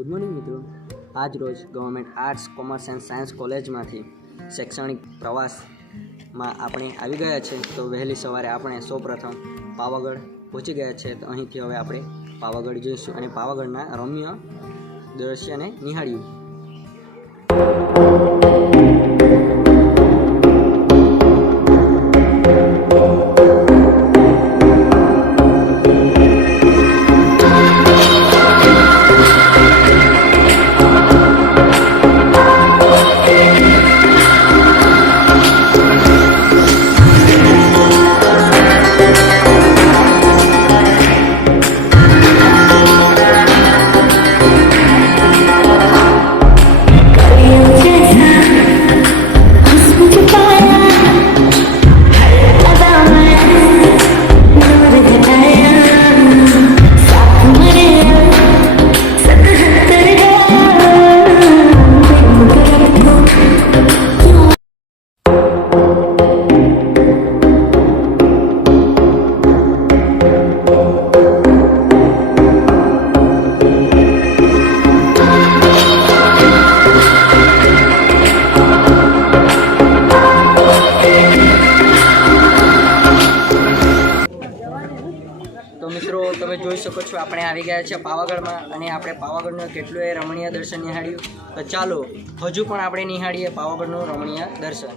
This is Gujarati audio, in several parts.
गुड मॉर्निंग मित्रों। आज रोज government arts commerce and science college में शैक्षणिक प्रवास में આપણે આવી ગયા છે। तो वहेली सवारे આપણે सौ प्रथम पावागढ़ पहुँची गया है। तो अहींथी हवे આપણે पावागढ़ જોઈશું અને પાવાગઢના રમ્ય દ્રશ્યને નિહાળ્યું। तो मित्रों तमे जोई शको छो आपणे आवी गया छे पावागढ़ में अने आपणे पावागढ़ केटलुं रमणीय दर्शन निहाळ्युं। तो चालो हजू पण आपणे निहाळीए पावागढ़ रमणीय दर्शन।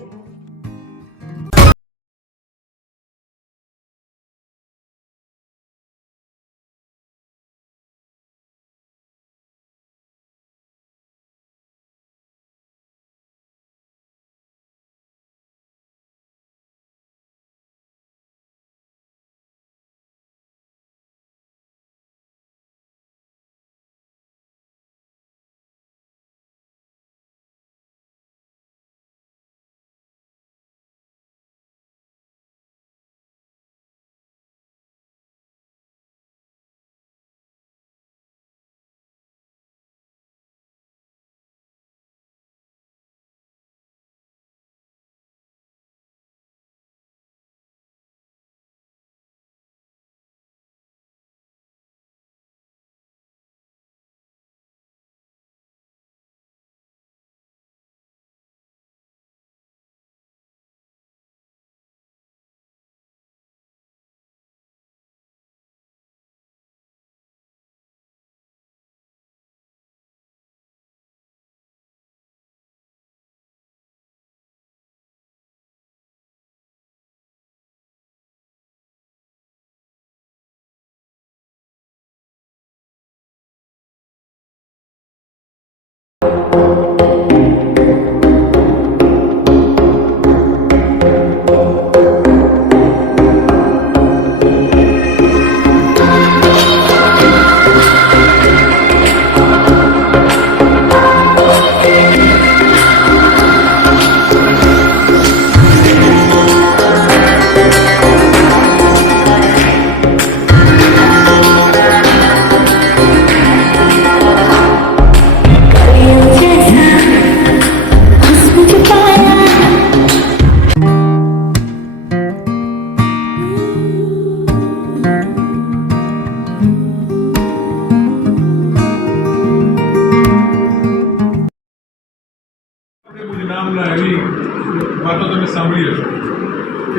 बातों તમે સાંભળી હશો।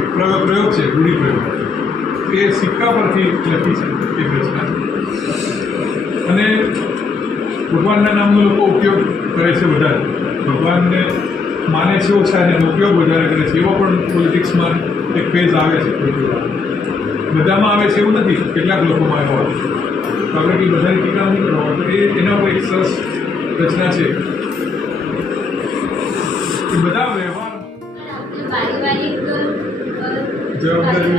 એક પ્રયોગ છે રૂઢિ પ્રયોગ, એ સિક્કા પરથી લખી છે એક રચના, અને ભગવાનના નામનો લોકો ઉપયોગ કરે છે વધારે, ભગવાનને માને છે ઓછા અને ઉપયોગ વધારે કરે છે। એવો પણ પોલિટિક્સમાં એક ફેઝ આવે છે, બધામાં આવે છે એવું નથી, કેટલાક લોકોમાં એવો આવે છે। તો આપણે કંઈ બધાની ટીકા નહીં કરવા, તો એના ઉપર એક સરસ રચના છે કે બધા વ્યવહાર જવાબદારી